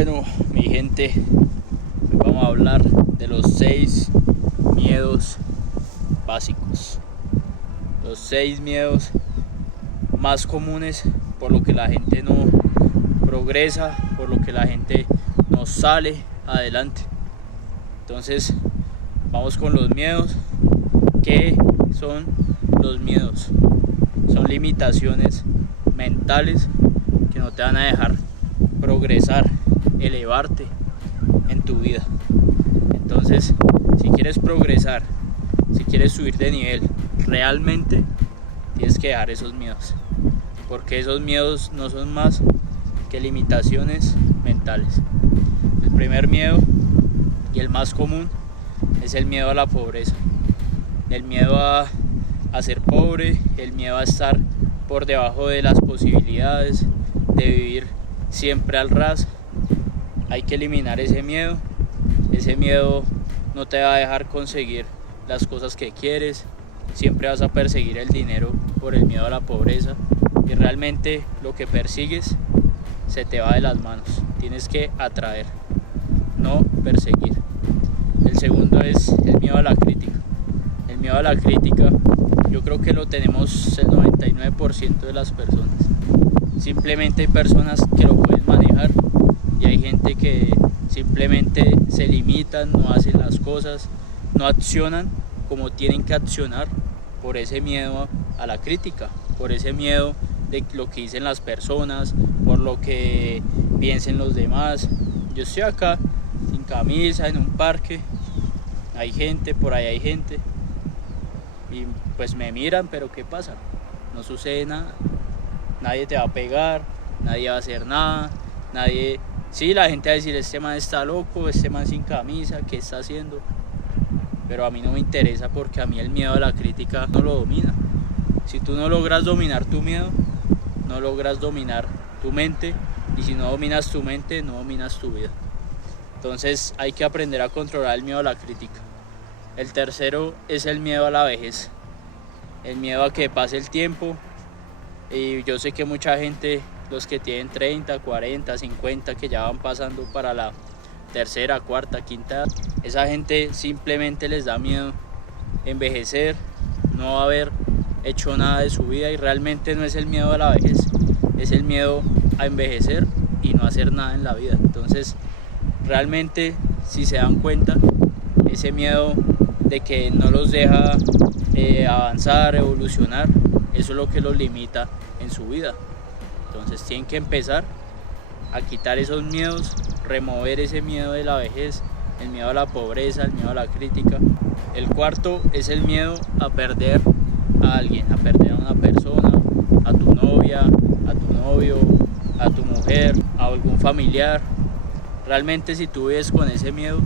Bueno, mi gente, hoy vamos a hablar de los 6 miedos básicos. Los 6 miedos más comunes por lo que la gente no progresa, por lo que la gente no sale adelante. Entonces, vamos con los miedos. ¿Qué son los miedos? Son limitaciones mentales que no te van a dejar progresar, elevarte en tu vida. Entonces, si quieres progresar, si quieres subir de nivel, realmente tienes que dejar esos miedos, porque esos miedos no son más que limitaciones mentales. El primer miedo y el más común es el miedo a la pobreza, el miedo a ser pobre, el miedo a estar por debajo de las posibilidades, de vivir siempre al ras. Hay que eliminar ese miedo. Ese miedo no te va a dejar conseguir las cosas que quieres. Siempre vas a perseguir el dinero por el miedo a la pobreza, y realmente lo que persigues se te va de las manos. Tienes que atraer, no perseguir. El segundo es el miedo a la crítica. El miedo a la crítica, yo creo que lo tenemos el 99% de las personas. Simplemente hay personas que lo pueden manejar y hay gente que simplemente se limitan, no hacen las cosas, no accionan como tienen que accionar por ese miedo a la crítica, por ese miedo de lo que dicen las personas, por lo que piensen los demás. Yo estoy acá sin camisa en un parque, hay gente, por ahí hay gente, y pues me miran, pero ¿qué pasa? No sucede nada. Nadie te va a pegar, nadie va a hacer nada, nadie... Sí, la gente va a decir, este man está loco, este man sin camisa, ¿qué está haciendo? Pero a mí no me interesa, porque a mí el miedo a la crítica no lo domina. Si tú no logras dominar tu miedo, no logras dominar tu mente, y si no dominas tu mente, no dominas tu vida. Entonces hay que aprender a controlar el miedo a la crítica. El tercero es el miedo a la vejez, el miedo a que pase el tiempo. Y yo sé que mucha gente, los que tienen 30, 40, 50, que ya van pasando para la tercera, cuarta, quinta, esa gente simplemente les da miedo envejecer, no haber hecho nada de su vida, y realmente no es el miedo a la vejez, es el miedo a envejecer y no hacer nada en la vida. Entonces, realmente, si se dan cuenta, ese miedo de que no los deja avanzar, evolucionar, eso es lo que los limita en su vida. Entonces tienen que empezar a quitar esos miedos, remover ese miedo de la vejez, el miedo a la pobreza, el miedo a la crítica. El cuarto es el miedo a perder a alguien, a perder a una persona, a tu novia, a tu novio, a tu mujer, a algún familiar. Realmente, si tú vives con ese miedo,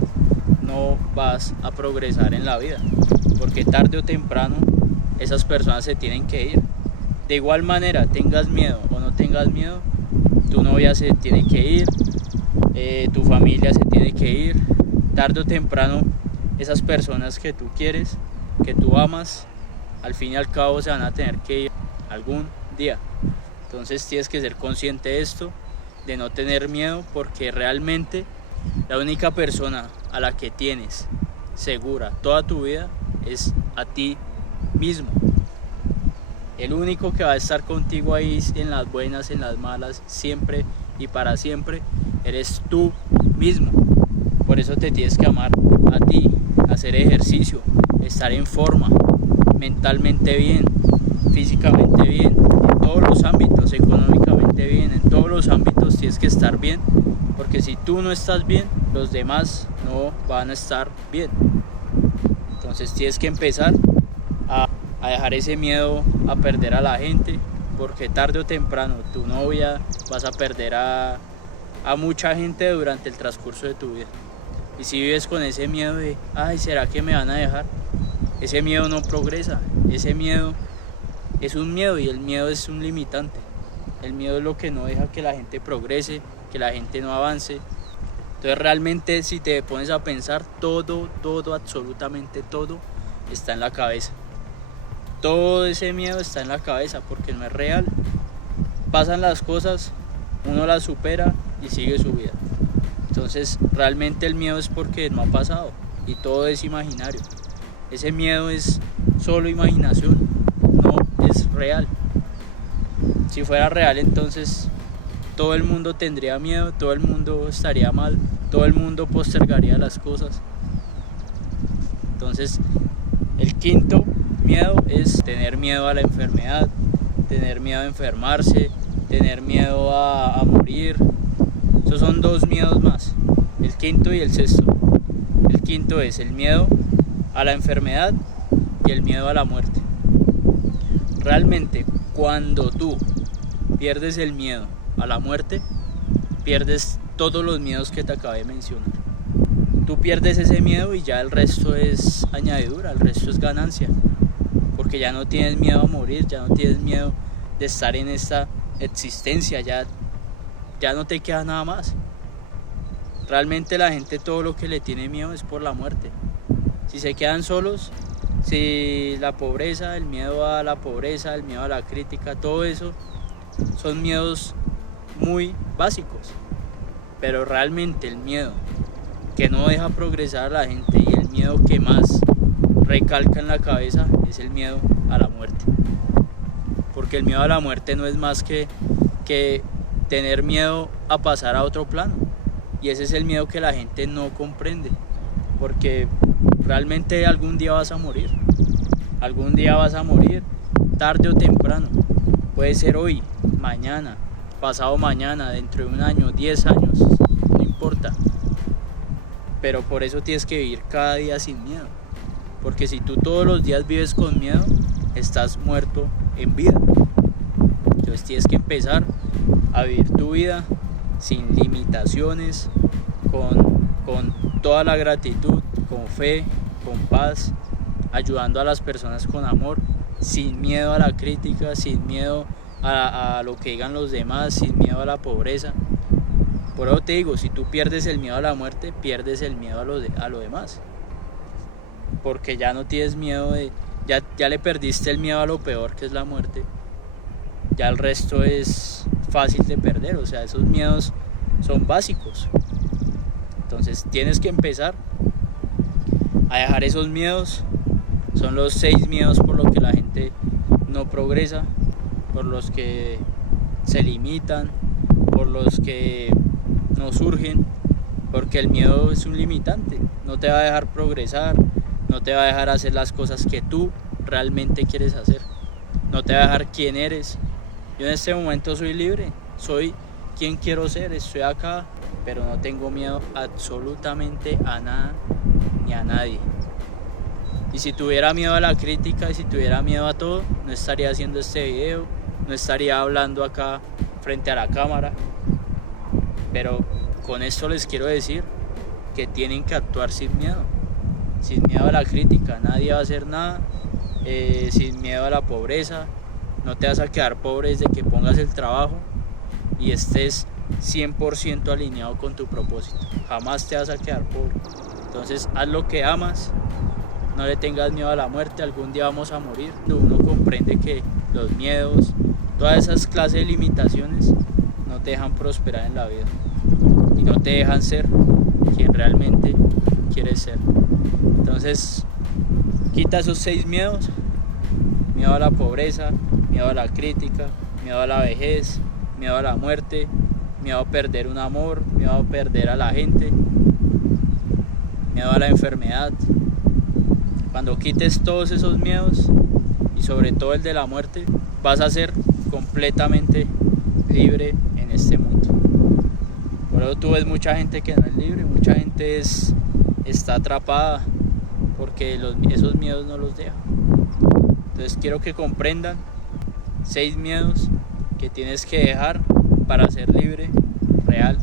no vas a progresar en la vida, porque tarde o temprano esas personas se tienen que ir. De igual manera, tengas miedo o no tengas miedo, tu novia se tiene que ir, tu familia se tiene que ir. Tarde o temprano, esas personas que tú quieres, que tú amas, al fin y al cabo se van a tener que ir algún día. Entonces tienes que ser consciente de esto, de no tener miedo, porque realmente la única persona a la que tienes segura toda tu vida es a ti mismo. El único que va a estar contigo ahí en las buenas, en las malas, siempre y para siempre, eres tú mismo. Por eso te tienes que amar a ti, hacer ejercicio, estar en forma, mentalmente bien, físicamente bien, en todos los ámbitos, económicamente bien, en todos los ámbitos tienes que estar bien, porque si tú no estás bien, los demás no van a estar bien. Entonces tienes que empezar a dejar ese miedo a perder a la gente, porque tarde o temprano tu novia, vas a perder a mucha gente durante el transcurso de tu vida. Y si vives con ese miedo de, ay, ¿será que me van a dejar? Ese miedo no progresa, ese miedo es un miedo, y el miedo es un limitante. El miedo es lo que no deja que la gente progrese, que la gente no avance. Entonces realmente, si te pones a pensar, todo, absolutamente todo está en la cabeza. Todo ese miedo está en la cabeza, porque no es real. Pasan las cosas, uno las supera y sigue su vida. Entonces realmente el miedo es porque no ha pasado y todo es imaginario. Ese miedo es solo imaginación, no es real. Si fuera real, entonces todo el mundo tendría miedo, todo el mundo estaría mal, todo el mundo postergaría las cosas. Entonces el quinto miedo es tener miedo a la enfermedad, tener miedo a enfermarse, tener miedo a morir. Esos son dos miedos más, el quinto y el sexto. El quinto es el miedo a la enfermedad y el miedo a la muerte. Realmente, cuando tú pierdes el miedo a la muerte, pierdes todos los miedos que te acabé de mencionar. Tú pierdes ese miedo y ya el resto es añadidura, el resto es ganancia. Porque ya no tienes miedo a morir, ya no tienes miedo de estar en esta existencia, ya no te queda nada más. Realmente la gente todo lo que le tiene miedo es por la muerte. Si se quedan solos, si la pobreza, el miedo a la pobreza, el miedo a la crítica, todo eso son miedos muy básicos. Pero realmente el miedo que no deja progresar a la gente y el miedo que más recalca en la cabeza es el miedo a la muerte. Porque el miedo a la muerte no es más que tener miedo a pasar a otro plano. Y ese es el miedo que la gente no comprende. Porque realmente algún día vas a morir. Algún día vas a morir, tarde o temprano. Puede ser hoy, mañana, pasado mañana, dentro de un año, 10 años, no importa. Pero por eso tienes que vivir cada día sin miedo. Porque si tú todos los días vives con miedo, estás muerto en vida. Entonces tienes que empezar a vivir tu vida sin limitaciones, con toda la gratitud, con fe, con paz, ayudando a las personas con amor, sin miedo a la crítica, sin miedo a lo que digan los demás, sin miedo a la pobreza. Por eso te digo, si tú pierdes el miedo a la muerte, pierdes el miedo a lo demás. Porque ya no tienes miedo ya le perdiste el miedo a lo peor, que es la muerte. Ya el resto es fácil de perder, o sea, esos miedos son básicos. Entonces tienes que empezar a dejar esos miedos. Son los 6 miedos por los que la gente no progresa, por los que se limitan, por los que no surgen, porque el miedo es un limitante, no te va a dejar progresar, no te va a dejar hacer las cosas que tú realmente quieres hacer, no te va a dejar quién eres. Yo en este momento soy libre, soy quien quiero ser, estoy acá, pero no tengo miedo absolutamente a nada ni a nadie. Y si tuviera miedo a la crítica y si tuviera miedo a todo, no estaría haciendo este video, no estaría hablando acá frente a la cámara. Pero con esto les quiero decir que tienen que actuar sin miedo a la crítica, nadie va a hacer nada, sin miedo a la pobreza. No te vas a quedar pobre desde que pongas el trabajo y estés 100% alineado con tu propósito. Jamás te vas a quedar pobre. Entonces haz lo que amas, no le tengas miedo a la muerte, algún día vamos a morir. Uno comprende que los miedos, todas esas clases de limitaciones no te dejan prosperar en la vida y no te dejan ser quien realmente quieres ser. Entonces quita esos 6 miedos: miedo a la pobreza, miedo a la crítica, miedo a la vejez, miedo a la muerte, miedo a perder un amor, miedo a perder a la gente, miedo a la enfermedad. Cuando quites todos esos miedos y sobre todo el de la muerte, vas a ser completamente libre en este mundo. Por eso tú ves mucha gente que no es libre, mucha gente está atrapada porque esos miedos no los dejan. Entonces quiero que comprendan 6 miedos que tienes que dejar para ser libre, real